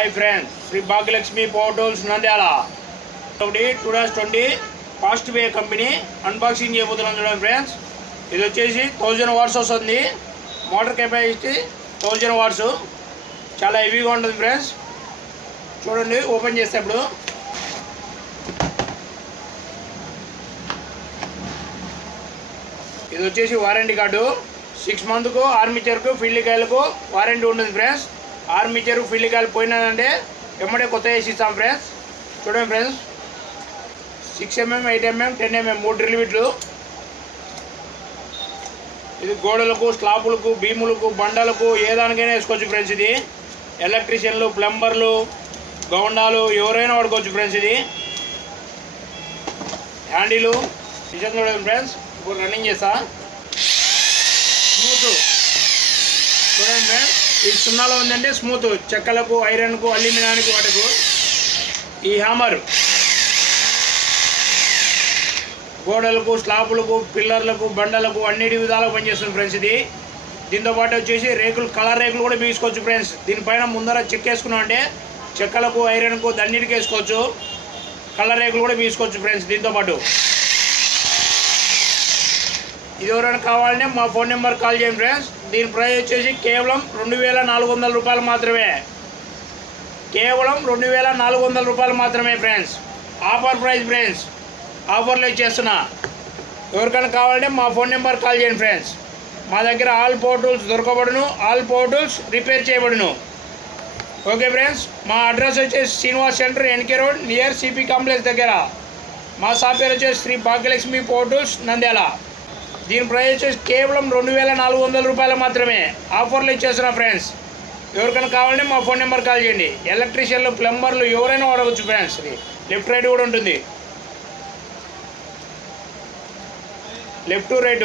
Hi friends, Shri Bhagyalakshmi power tools Nandyal 2020 fast way company unboxing చేయబోతున్నాం. చూడండి friends, ఇది వచ్చేసి 1000 వాట్స్ వస్తుంది. మోటార్ కెపాసిటీ 1000 వాట్స్, చాలా హెవీగా ఉంటుంది ఫ్రెండ్స్. చూడండి, ఓపెన్ చేసేటప్పుడు ఇది వచ్చేసి వారంటీ కార్డు. 6 మంత్కు ఆర్మీచర్కు ఫీల్డ్ కాయలకు వారంటీ ఉంటుంది ఫ్రెండ్స్. ఆర్మీచర్ ఫీల్డ్ కాయలు పోయినానంటే వెంబడే కొత్త వేసి ఇస్తాం ఫ్రెండ్స్. చూడండి friends, 6mm, 8mm, 10mm 3 drill బిట్లు. ఇది గోడలకు, స్లాపులకు, భీములకు, బండలకు ఏ దానికైనా వేసుకోవచ్చు ఫ్రెండ్స్. ఇది ఎలక్ట్రీషియన్లు, ప్లంబర్లు, గౌండాలు ఎవరైనా వాడుకోవచ్చు ఫ్రెండ్స్. ఇది హ్యాండిలు నిజంగా చూడండి ఫ్రెండ్స్. ఇప్పుడు రన్నింగ్ చేస్తా. స్మూత్ చూడండి ఫ్రెండ్స్, ఇది 0లో ఉందంటే స్మూత్. చెక్కలకు, ఐరన్కు, అల్యూమినియానికి వాటికు. ఈ హ్యామర్ గోడలకు, స్లాపులకు, పిల్లర్లకు, బండలకు అన్నిటి విధాలుగా పనిచేస్తుంది ఫ్రెండ్స్. ఇది దీంతోపాటు వచ్చేసి రేకులు, కలర్ రేకులు కూడా బిగించుకోవచ్చు ఫ్రెండ్స్. దీనిపైన ముందర చెక్ వేసుకున్నాం అంటే చెక్కలకు, ఐరన్కు అన్నిటికీ వేసుకోవచ్చు. కలర్ రేకులు కూడా బిగించుకోవచ్చు ఫ్రెండ్స్. దీంతోపాటు ఇది ఎవరైనా కావాలంటే మా ఫోన్ నెంబర్ కాల్ చేయండి ఫ్రెండ్స్. దీని ప్రైస్ వచ్చేసి కేవలం 2400 రూపాయలు మాత్రమే. కేవలం 2400 రూపాయలు మాత్రమే ఫ్రెండ్స్. ఆఫర్ ప్రైస్ ఫ్రెండ్స్, ఆఫర్లో ఇచ్చేస్తున్నా. ఎవరికైనా కావాలంటే మా ఫోన్ నెంబర్ కాల్ చేయండి ఫ్రెండ్స్. మా దగ్గర ఆల్ పవర్ టూల్స్ దొరకబడును, ఆల్ పవర్ టూల్స్ రిపేర్ చేయబడును. ఓకే ఫ్రెండ్స్, మా అడ్రస్ వచ్చేసి Srinivas centre, NK road, near CP complex దగ్గర. మా షాప్ పేరు వచ్చేసి శ్రీ భాగ్యలక్ష్మి పవర్ టూల్స్ నంద్యాల. దీని ప్రైస్ వచ్చేసి కేవలం 2400 రూపాయలు మాత్రమే. ఆఫర్లు ఇచ్చేస్తున్నా ఫ్రెండ్స్. ఎవరికైనా కావాలంటే మా ఫోన్ నెంబర్ కాల్ చేయండి. ఎలక్ట్రీషియన్లు, ప్లంబర్లు ఎవరైనా వాడవచ్చు ఫ్రెండ్స్. ఇది లెఫ్ట్ రైట్ కూడా ఉంటుంది, లెఫ్ట్ రైట్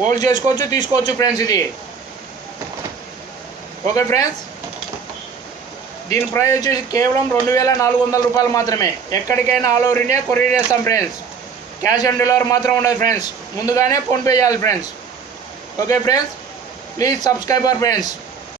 హోల్డ్ చేసుకోవచ్చు, తీసుకోవచ్చు ఫ్రెండ్స్. ఇది ఓకే ఫ్రెండ్స్, దీని ప్రైస్ వచ్చేసి కేవలం 2400 రూపాయలు మాత్రమే. ఎక్కడికైనా ఆల్ ఓవర్ ఇండియా కొరియర్ చేస్తాం ఫ్రెండ్స్. క్యాష్ ఆన్ డెలివరీ మాత్రం ఉండదు ఫ్రెండ్స్. ముందుగానే ఫోన్పే చేయాలి friends. Okay friends, please subscribe our friends.